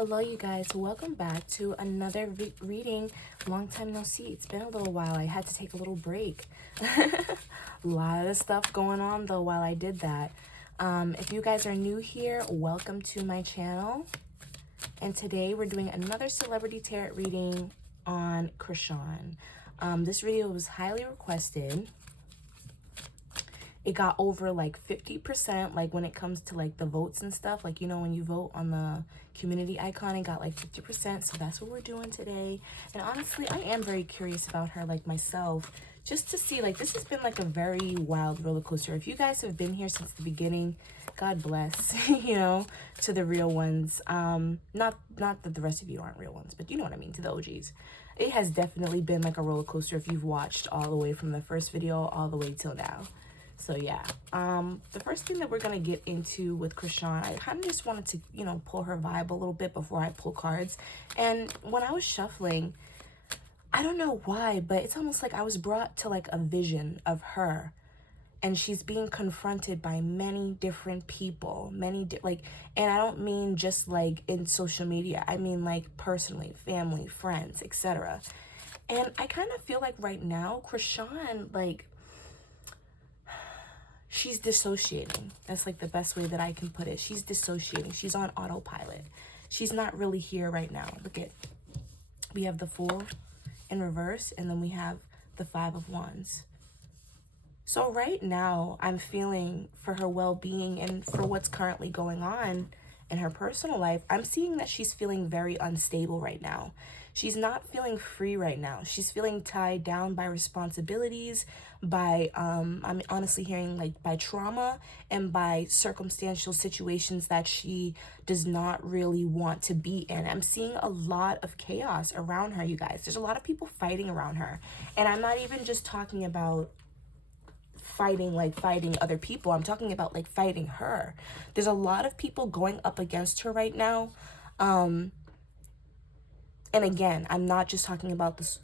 Hello you guys, welcome back to another reading. Long time no see. It's been a little while. I had to take a little break. A lot of stuff going on though while I did that. If you guys are new here, welcome to my channel. And today we're doing another celebrity tarot reading on CHRISEAN. This video was highly requested. It got over like 50%, like when it comes to like the votes and stuff, like, you know, when you vote on the community icon, it got like 50%. So that's what we're doing today. And honestly, I am very curious about her, like myself, just to see, like, this has been like a very wild roller coaster. If you guys have been here since the beginning, God bless, you know, to the real ones. Not that the rest of you aren't real ones, but you know what I mean, to the OGs. It has definitely been like a roller coaster if you've watched all the way from the first video all the way till now. So yeah, the first thing that we're going to get into with CHRISEAN, I kind of just wanted to, you know, pull her vibe a little bit before I pull cards. And when I was shuffling, I don't know why, but it's almost like I was brought to like a vision of her. And she's being confronted by many different people, and I don't mean just like in social media. I mean like personally, family, friends, etc. And I kind of feel like right now, CHRISEAN, like, she's dissociating. That's like the best way that I can put it. She's dissociating. She's on autopilot. She's not really here right now. Look at, we have the Fool in reverse, and then we have the Five of Wands. So right now, I'm feeling for her well-being and for what's currently going on in her personal life, I'm seeing that she's feeling very unstable right now. She's not feeling free right now. She's feeling tied down by responsibilities, by, I'm honestly hearing like by trauma and by circumstantial situations that she does not really want to be in. I'm seeing a lot of chaos around her, you guys. There's a lot of people fighting around her. And I'm not even just talking about fighting other people. I'm talking about like fighting her. There's a lot of people going up against her right now. And again, I'm not just talking about this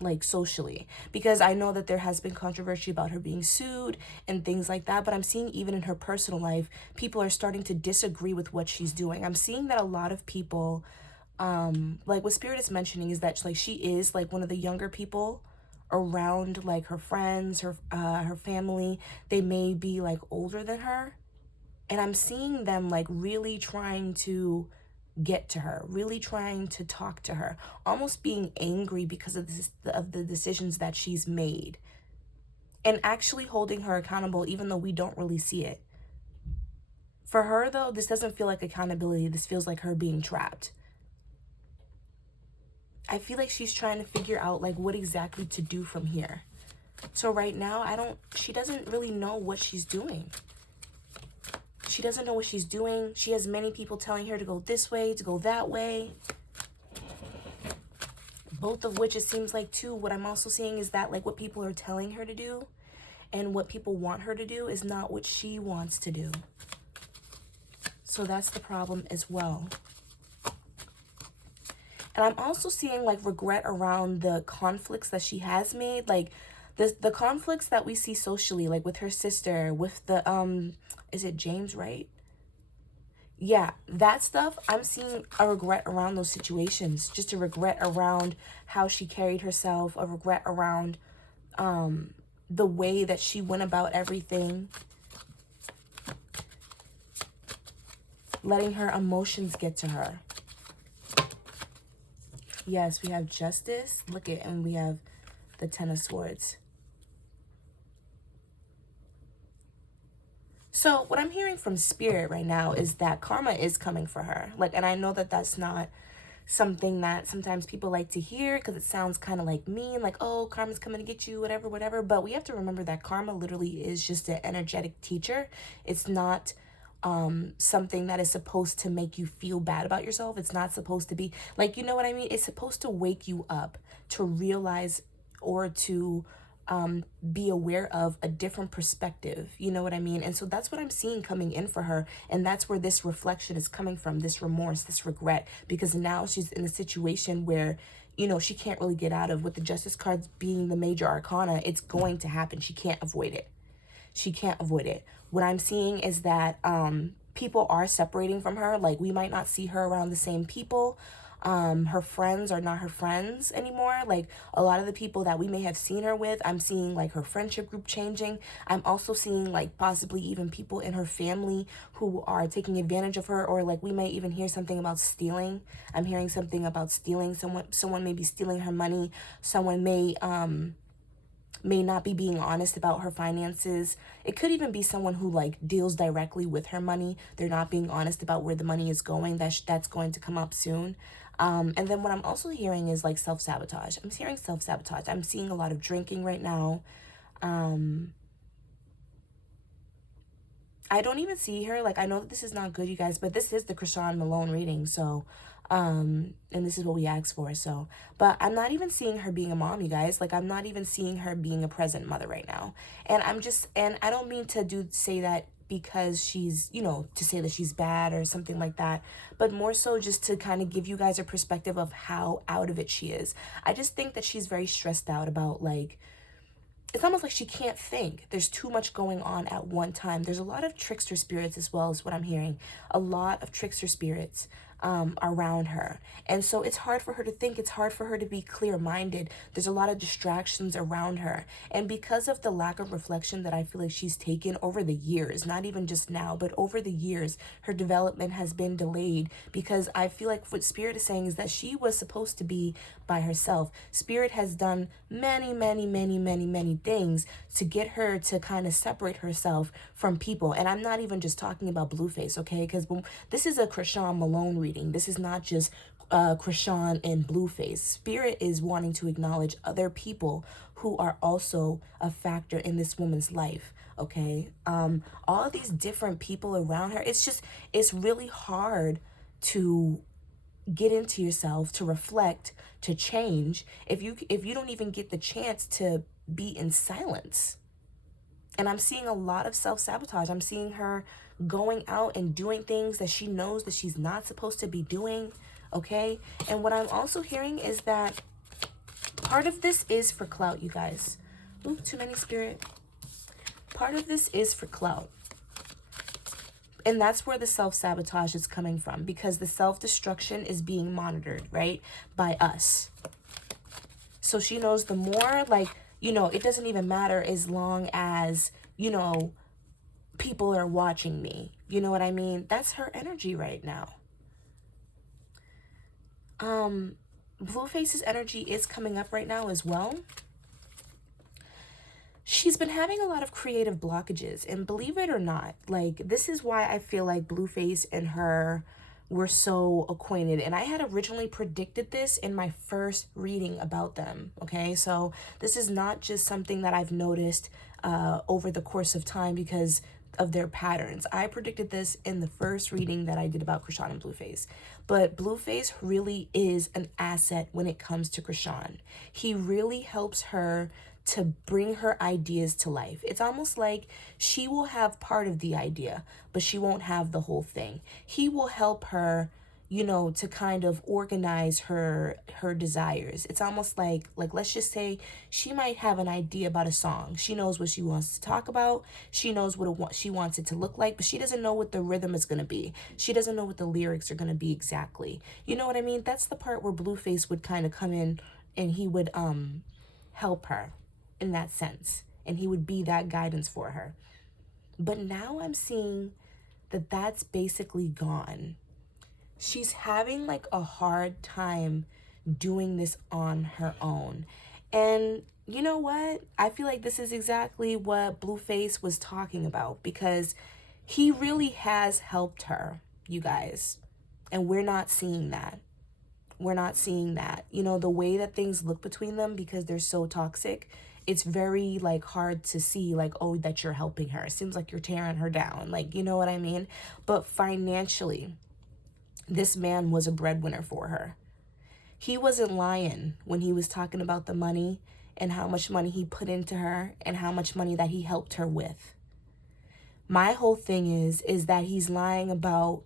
like socially, because I know that there has been controversy about her being sued and things like that, but I'm seeing even in her personal life, people are starting to disagree with what she's doing. I'm seeing that a lot of people, like what Spirit is mentioning is that like she is like one of the younger people around, like her friends, her family. They may be like older than her, and I'm seeing them like really trying to get to her, really trying to talk to her, almost being angry because of the decisions that she's made, and actually holding her accountable even though we don't really see it. For her though, this doesn't feel like accountability. This feels like her being trapped. I feel like she's trying to figure out like what exactly to do from here. So right now, she doesn't really know what she's doing. She doesn't know what she's doing. She has many people telling her to go this way, to go that way. Both of which it seems like too, what I'm also seeing is that like what people are telling her to do and what people want her to do is not what she wants to do. So that's the problem as well. And I'm also seeing like regret around the conflicts that she has made, like the conflicts that we see socially, like with her sister, with the is it James, right? Yeah, that stuff, I'm seeing a regret around those situations, just a regret around how she carried herself, a regret around the way that she went about everything, letting her emotions get to her. Yes, we have Justice. Look at, and we have the Ten of Swords. So what I'm hearing from Spirit right now is that karma is coming for her. Like, and I know that that's not something that sometimes people like to hear because it sounds kind of like mean, like, oh, karma's coming to get you, whatever, whatever. But we have to remember that karma literally is just an energetic teacher. It's not something that is supposed to make you feel bad about yourself. It's not supposed to be like, you know what I mean? It's supposed to wake you up to realize or to be aware of a different perspective. You know what I mean? And so that's what I'm seeing coming in for her. And that's where this reflection is coming from, this remorse, this regret, because now she's in a situation where, you know, she can't really get out of. With the Justice cards being the major arcana, it's going to happen. She can't avoid it. She can't avoid it. What I'm seeing is that people are separating from her. Like, we might not see her around the same people. Her friends are not her friends anymore. Like, a lot of the people that we may have seen her with, I'm seeing like her friendship group changing. I'm also seeing like possibly even people in her family who are taking advantage of her, or like we might even hear something about stealing. I'm hearing something about stealing. Someone may be stealing her money. Someone may not be being honest about her finances. It could even be someone who like deals directly with her money. They're not being honest about where the money is going. That's going to come up soon. And then what I'm also hearing is like self-sabotage. I'm hearing self-sabotage. I'm seeing a lot of drinking right now. I don't even see her. Like, I know that this is not good, you guys, but this is the CHRISEAN Malone reading. So, and this is what we asked for. So, but I'm not even seeing her being a mom, you guys. Like, I'm not even seeing her being a present mother right now. And and I don't mean to say that because she's, you know, to say that she's bad or something like that, but more so just to kind of give you guys a perspective of how out of it she is. I just think that she's very stressed out about, like, it's almost like she can't think. There's too much going on at one time. There's a lot of trickster spirits as well, is what I'm hearing. A lot of trickster spirits around her. And so it's hard for her to think. It's hard for her to be clear-minded. There's a lot of distractions around her. And because of the lack of reflection that I feel like she's taken over the years, not even just now, but over the years, her development has been delayed, because I feel like what Spirit is saying is that she was supposed to be by herself. Spirit has done many, many, many, many, many things to get her to kind of separate herself from people. And I'm not even just talking about Blueface, okay? Because this is a CHRISEAN Malone reading. This is not just CHRISEAN and Blueface. Spirit is wanting to acknowledge other people who are also a factor in this woman's life, okay? All of these different people around her, it's really hard to get into yourself, to reflect, to change, if you don't even get the chance to be in silence. And I'm seeing a lot of self-sabotage. I'm seeing her going out and doing things that she knows that she's not supposed to be doing, okay? And what I'm also hearing is that part of this is for clout, you guys. Ooh, too many, Spirit. Part of this is for clout. And that's where the self-sabotage is coming from, because the self-destruction is being monitored, right, by us. So she knows the more, like, you know, it doesn't even matter as long as, you know, people are watching me. You know what I mean? That's her energy right now. Blueface's energy is coming up right now as well. She's been having a lot of creative blockages, and believe it or not, like, this is why I feel like Blueface and her were so acquainted. And I had originally predicted this in my first reading about them, okay? So this is not just something that I've noticed over the course of time because of their patterns. I predicted this in the first reading that I did about CHRISEAN and Blueface. But Blueface really is an asset when it comes to CHRISEAN. He really helps her to bring her ideas to life. It's almost like she will have part of the idea, but she won't have the whole thing. He will help her, you know, to kind of organize her desires. It's almost like let's just say she might have an idea about a song. She knows what she wants to talk about. She knows what she wants it to look like, but she doesn't know what the rhythm is going to be. She doesn't know what the lyrics are going to be exactly. You know what I mean? That's the part where Blueface would kind of come in, and he would help her in that sense, and he would be that guidance for her. But now I'm seeing that that's basically gone. She's having like a hard time doing this on her own. And you know what? I feel like this is exactly what Blueface was talking about, because he really has helped her, you guys. And we're not seeing that. We're not seeing that. You know, the way that things look between them, because they're so toxic, it's very like hard to see like, oh, that you're helping her. It seems like you're tearing her down. Like, you know what I mean? But financially, this man was a breadwinner for her. He wasn't lying when he was talking about the money and how much money he put into her and how much money that he helped her with. My whole thing is that he's lying about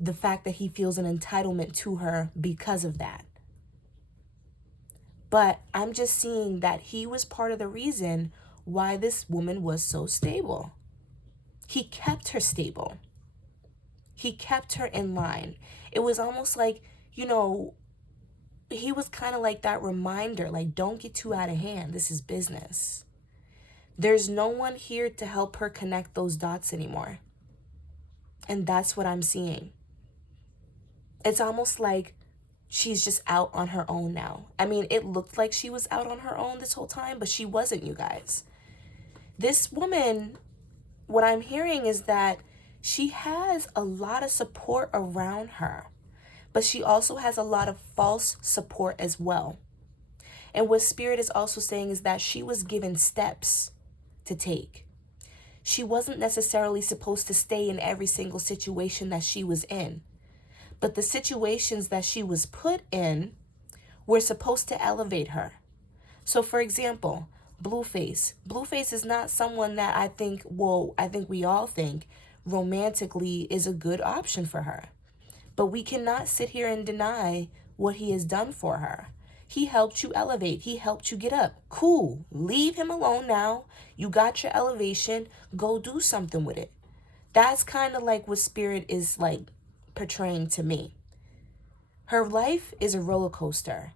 the fact that he feels an entitlement to her because of that. But I'm just seeing that he was part of the reason why this woman was so stable. He kept her stable. He kept her in line. It was almost like, you know, he was kind of like that reminder, like, don't get too out of hand. This is business. There's no one here to help her connect those dots anymore. And that's what I'm seeing. It's almost like she's just out on her own now. I mean, it looked like she was out on her own this whole time, but she wasn't, you guys. This woman, what I'm hearing is that she has a lot of support around her, but she also has a lot of false support as well. And what Spirit is also saying is that she was given steps to take. She wasn't necessarily supposed to stay in every single situation that she was in. But the situations that she was put in were supposed to elevate her. So for example, Blueface. Blueface is not someone that I think we all think romantically is a good option for her. But we cannot sit here and deny what he has done for her. He helped you elevate. He helped you get up. Cool. Leave him alone now. You got your elevation. Go do something with it. That's kind of like what Spirit is like portraying to me. Her life is a roller coaster.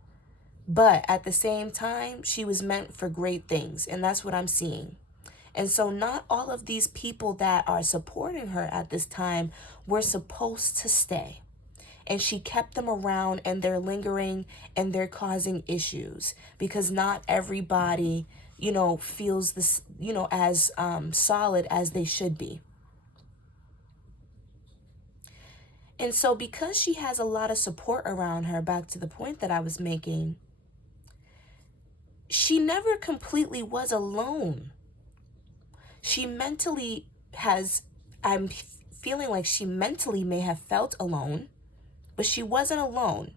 But at the same time, she was meant for great things. And that's what I'm seeing. And so not all of these people that are supporting her at this time were supposed to stay. And she kept them around, and they're lingering and they're causing issues because not everybody, you know, feels this, you know, as solid as they should be. And so because she has a lot of support around her, back to the point that I was making, she never completely was alone. She mentally I'm feeling like she mentally may have felt alone, but she wasn't alone.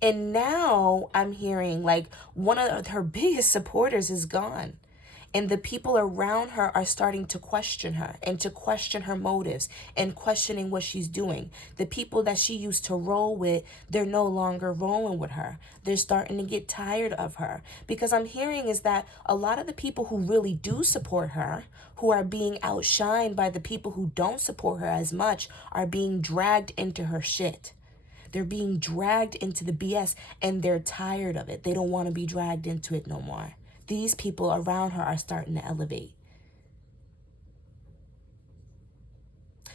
And now I'm hearing like one of her biggest supporters is gone. And the people around her are starting to question her and to question her motives and questioning what she's doing. The people that she used to roll with, they're no longer rolling with her. They're starting to get tired of her. Because I'm hearing is that a lot of the people who really do support her, who are being outshined by the people who don't support her as much, are being dragged into her shit. They're being dragged into the BS and they're tired of it. They don't want to be dragged into it no more. These people around her are starting to elevate.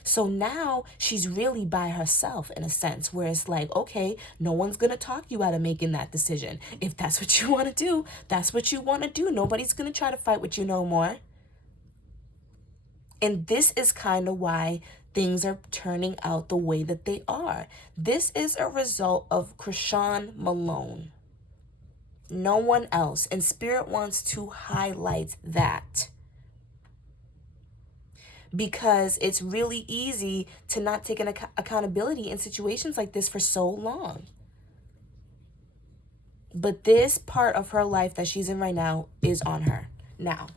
So now she's really by herself in a sense, where it's like, okay, no one's going to talk you out of making that decision. If that's what you want to do, that's what you want to do. Nobody's going to try to fight with you no more. And this is kind of why things are turning out the way that they are. This is a result of CHRISEAN Malone. No one else. And Spirit wants to highlight that. Because it's really easy to not take an accountability in situations like this for so long. But this part of her life that she's in right now is on her. Now,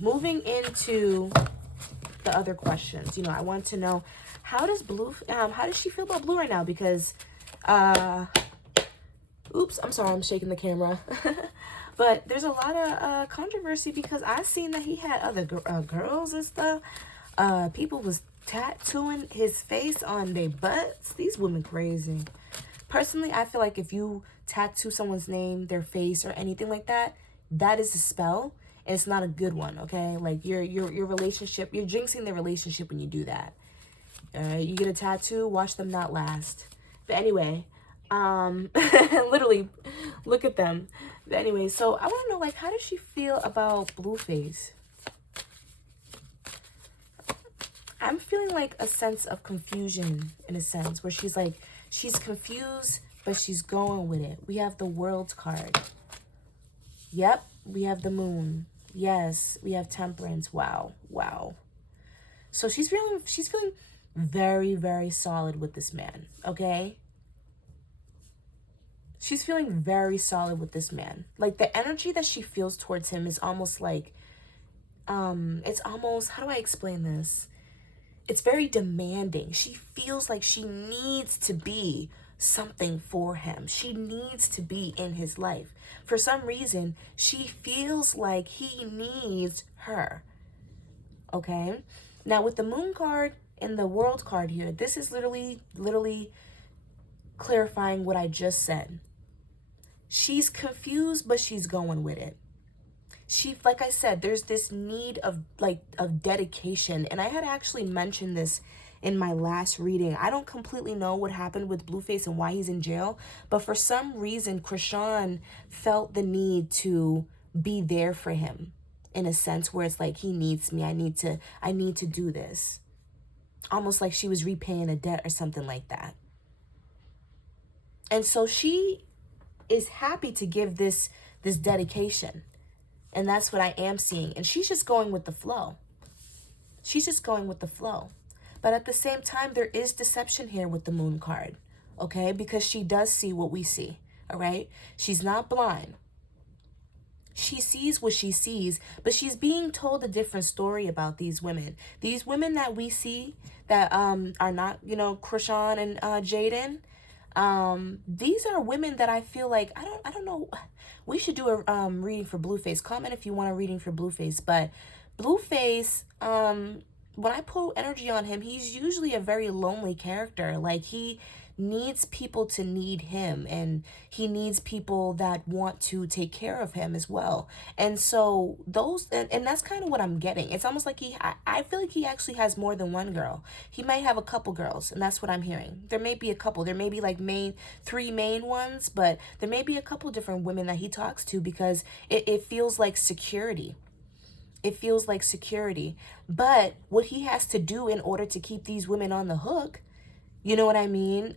moving into the other questions. You know, I want to know, how does she feel about Blue right now? Because, oops, I'm sorry, I'm shaking the camera. But there's a lot of controversy because I seen that he had other girls and stuff. People was tattooing his face on their butts. These women crazy. Personally, I feel like if you tattoo someone's name, their face, or anything like that, that is a spell. And it's not a good one, okay? Like your relationship, you're jinxing the relationship when you do that. You get a tattoo, watch them not last. But anyway, literally, look at them. But anyway, so I want to know, like, how does she feel about Blueface? I'm feeling like a sense of confusion in a sense, where she's like, she's confused, but she's going with it. We have the World card. Yep, we have the Moon. Yes, we have Temperance. Wow, wow. So she's feeling very, very solid with this man, okay? She's feeling very solid with this man. Like, the energy that she feels towards him is almost like, it's almost, how do I explain this? It's very demanding. She feels like she needs to be something for him. She needs to be in his life. For some reason, she feels like he needs her. Okay? Now with the moon card and the world card here, this is literally clarifying what I just said. She's confused, but she's going with it. She, like I said, there's this need of dedication. And I had actually mentioned this in my last reading. I don't completely know what happened with Blueface and why he's in jail, but for some reason, CHRISEAN felt the need to be there for him in a sense where it's like, he needs me. I need to do this. Almost like she was repaying a debt or something like that. And so she is happy to give this dedication. And that's what I am seeing. And she's just going with the flow. She's just going with the flow. But at the same time, there is deception here with the moon card. Okay? Because she does see what we see. All right? She's not blind. She sees what she sees, but she's being told a different story about these women. These women that we see that are not, you know, CHRISEAN and Jaden. These are women that I feel like, I don't know. We should do a reading for Blueface. Comment if you want a reading for Blueface. But Blueface, when I pull energy on him, he's usually a very lonely character. Like, he needs people to need him, and he needs people that want to take care of him as well. And so those, and that's kind of what I'm getting. It's almost like I feel like he actually has more than one girl. He might have a couple girls, and that's what I'm hearing. There may be a couple. There may be like three main ones, but there may be a couple different women that he talks to, because it feels like security. It feels like security. But what he has to do in order to keep these women on the hook, you know what I mean?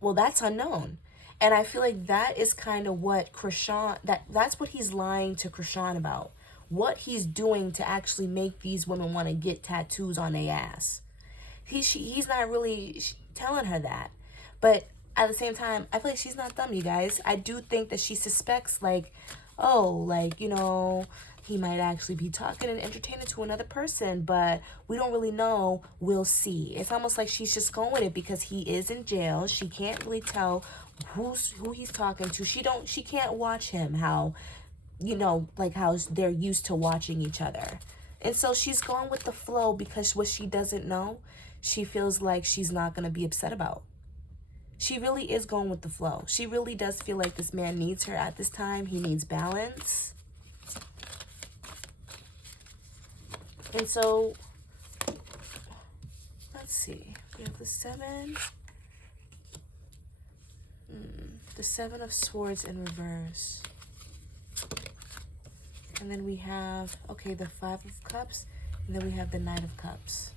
Well, that's unknown. And I feel like that is kind of what CHRISEAN, that's what he's lying to CHRISEAN about. What he's doing to actually make these women want to get tattoos on their ass. He's not really telling her that. But at the same time, I feel like she's not dumb, you guys. I do think that she suspects, like, oh, like, you know, he might actually be talking and entertaining to another person, but we don't really know. We'll see. It's almost like she's just going with it because he is in jail. She can't really tell who he's talking to. She can't watch him how, you know, like how they're used to watching each other. And so she's going with the flow because what she doesn't know, she feels like she's not going to be upset about. She really is going with the flow. She really does feel like this man needs her at this time. He needs balance. And so, let's see. We have the Seven of Swords in reverse. And then we have, okay, the Five of Cups. And then we have the Knight of Cups.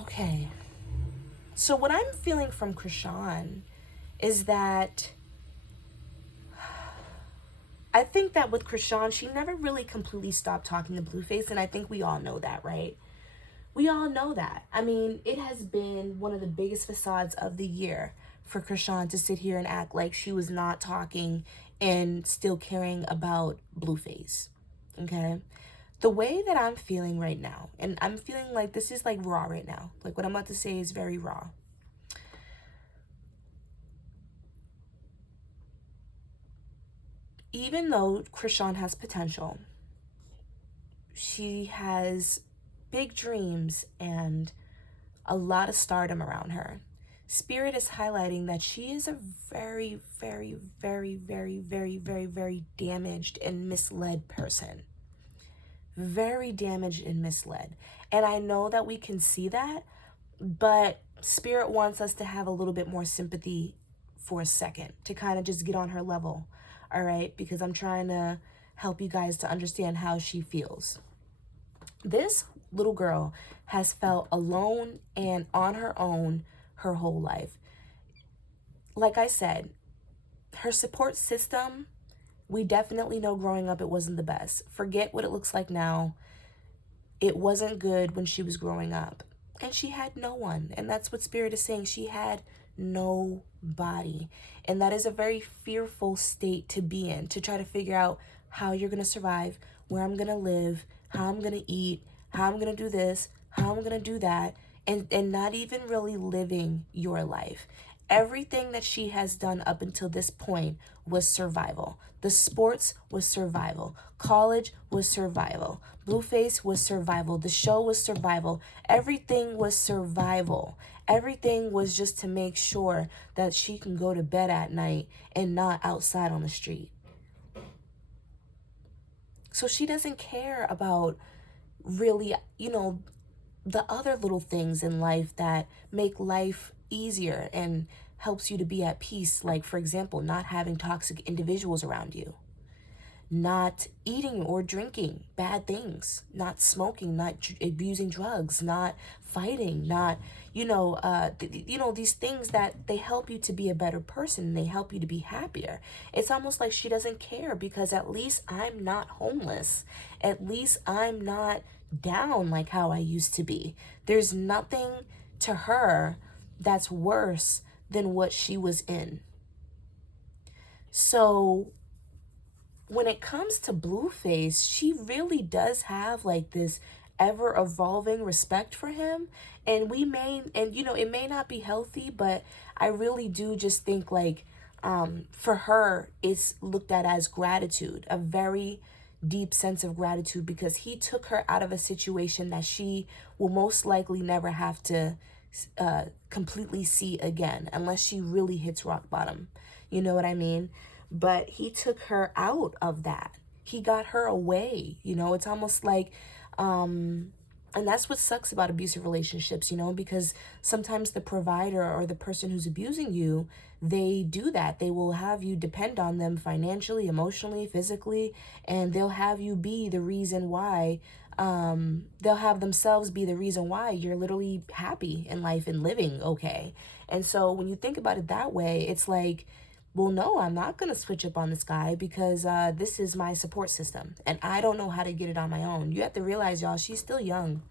Okay. So what I'm feeling from CHRISEAN is that I think that with CHRISEAN, she never really completely stopped talking to Blueface, and I think we all know that, right? We all know that. I mean, it has been one of the biggest facades of the year for CHRISEAN to sit here and act like she was not talking and still caring about Blueface, okay? The way that I'm feeling right now, and I'm feeling like this is like raw right now. Like what I'm about to say is very raw. Even though CHRISEAN has potential, she has big dreams and a lot of stardom around her. Spirit is highlighting that she is a very, very, very, very, very, very, very damaged and misled person. Very damaged and misled. And I know that we can see that, but Spirit wants us to have a little bit more sympathy for a second to kind of just get on her level. All right, because I'm trying to help you guys to understand how she feels. This little girl has felt alone and on her own her whole life. Like I said, her support system, we definitely know growing up it wasn't the best. Forget what it looks like now. It wasn't good when she was growing up. And she had no one. And that's what Spirit is saying. She had nobody. And that is a very fearful state to be in, to try to figure out how you're going to survive, where I'm going to live, how I'm going to eat, how I'm going to do this, how I'm going to do that, and not even really living your life. Everything that she has done up until this point was survival. The sports was survival. College was survival. Blueface was survival. The show was survival. Everything was survival. Everything was just to make sure that she can go to bed at night and not outside on the street. So she doesn't care about really, the other little things in life that make life easier and helps you to be at peace. Like, for example, not having toxic individuals around you, not eating or drinking bad things, not smoking, not abusing drugs, not fighting, not, these things that they help you to be a better person. They help you to be happier. It's almost like she doesn't care because at least I'm not homeless. At least I'm not down like how I used to be. There's nothing to her that's worse than what she was in. So when it comes to Blueface, she really does have like this ever evolving respect for him. And it may not be healthy, but I really do just think like, for her, it's looked at as gratitude, a very deep sense of gratitude, because he took her out of a situation that she will most likely never have to completely see again, unless she really hits rock bottom. You know what I mean? But he took her out of that. He got her away. It's almost like, and that's what sucks about abusive relationships, because sometimes the provider or the person who's abusing you, they do that. They will have you depend on them financially, emotionally, physically, and they'll have you be the reason why, they'll have themselves be the reason why you're literally happy in life and living okay. And so when you think about it that way, it's like, well, no, I'm not going to switch up on this guy because this is my support system and I don't know how to get it on my own. You have to realize, y'all, she's still young.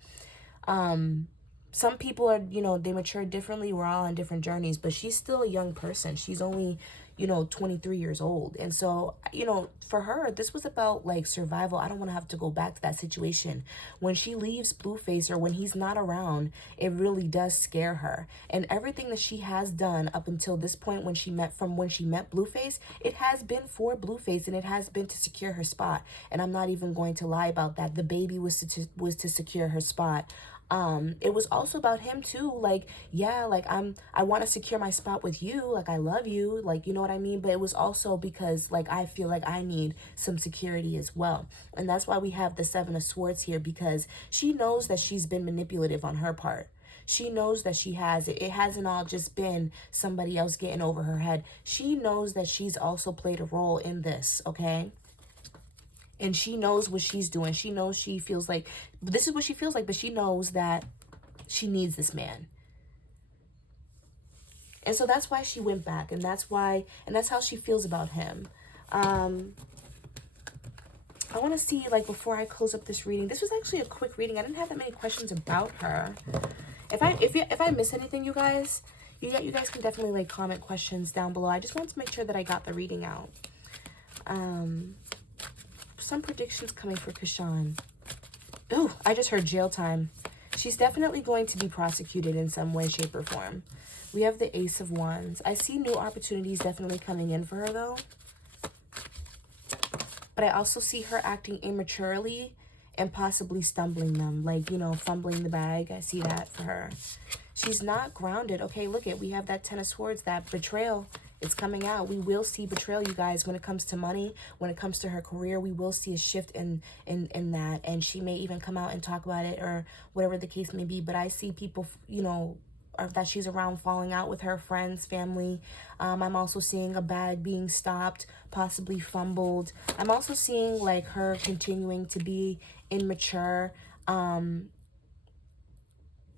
Some people are, they mature differently. We're all on different journeys, but she's still a young person. She's only, 23 years old. And so, for her, this was about like survival. I don't want to have to go back to that situation. When she leaves Blueface or when he's not around, it really does scare her. And everything that she has done up until this point when she met Blueface, it has been for Blueface and it has been to secure her spot. And I'm not even going to lie about that. The baby was to secure her spot. It was also about him too. Like, yeah, like I want to secure my spot with you. Like, I love you. Like, you know what I mean? But it was also because like, I feel like I need some security as well. And that's why we have the Seven of Swords here, because she knows that she's been manipulative on her part. She knows that she has it. It hasn't all just been somebody else getting over her head. She knows that she's also played a role in this. Okay. And she knows what she's doing. She knows she feels like, this is what she feels like, but she knows that she needs this man. And so that's why she went back. And that's how she feels about him. I want to see, like, before I close up this reading, this was actually a quick reading. I didn't have that many questions about her. If I miss anything, you guys can definitely like comment questions down below. I just want to make sure that I got the reading out. Some predictions coming for CHRISEAN. Oh, I just heard jail time. She's definitely going to be prosecuted in some way, shape, or form. We have the Ace of Wands. I see new opportunities definitely coming in for her, though. But I also see her acting immaturely and possibly stumbling them. Like, fumbling the bag. I see that for her. She's not grounded. Okay, look at, we have that Ten of Swords, that betrayal. It's coming out. We will see betrayal, you guys, when it comes to money, when it comes to her career. We will see a shift in that. And she may even come out and talk about it or whatever the case may be. But I see people, that she's around falling out with her friends, family. I'm also seeing a bag being stopped, possibly fumbled. I'm also seeing like her continuing to be immature.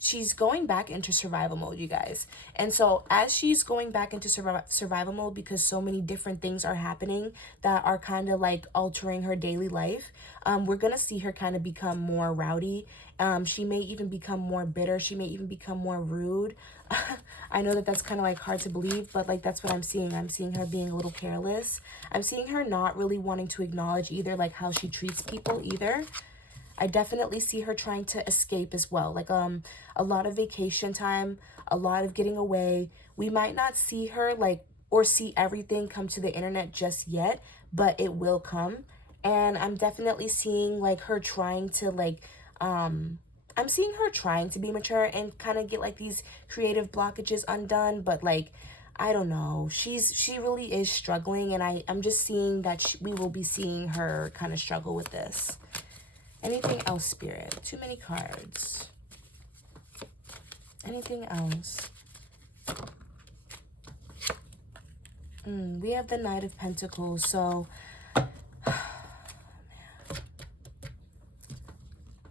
She's going back into survival mode, you guys. And so as she's going back into survival mode, because so many different things are happening that are kind of like altering her daily life, we're going to see her kind of become more rowdy. She may even become more bitter. She may even become more rude. I know that that's kind of like hard to believe, but like that's what I'm seeing. I'm seeing her being a little careless. I'm seeing her not really wanting to acknowledge either like how she treats people either. I definitely see her trying to escape as well. Like a lot of vacation time, a lot of getting away. We might not see her like or see everything come to the internet just yet, but it will come. And I'm definitely seeing like her trying to like I'm seeing her trying to be mature and kind of get like these creative blockages undone, but like I don't know. She really is struggling, and I'm just seeing that we will be seeing her kind of struggle with this. Anything else, Spirit? Too many cards. Anything else? We have the Knight of Pentacles, so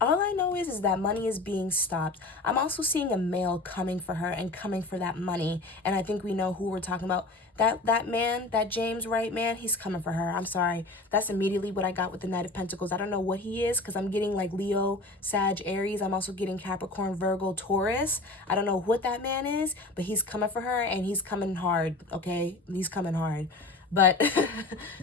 all I know is that money is being stopped. I'm also seeing a male coming for her and coming for that money. And I think we know who we're talking about. That man, that James Wright man, he's coming for her. I'm sorry. That's immediately what I got with the Knight of Pentacles. I don't know what he is because I'm getting like Leo, Sag, Aries. I'm also getting Capricorn, Virgo, Taurus. I don't know what that man is, but he's coming for her and he's coming hard, okay? He's coming hard. But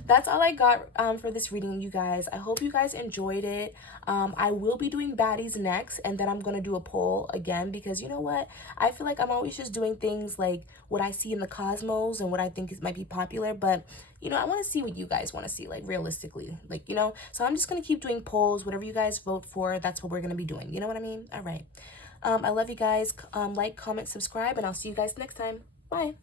that's all I got for this reading, you guys. I hope you guys enjoyed it. I will be doing baddies next, and then I'm going to do a poll again because you know what? I feel like I'm always just doing things like what I see in the cosmos and what I think might be popular. But, you know, I want to see what you guys want to see, like realistically, like, you know. So I'm just going to keep doing polls. Whatever you guys vote for, that's what we're going to be doing. You know what I mean? All right. I love you guys. Like, comment, subscribe, and I'll see you guys next time. Bye.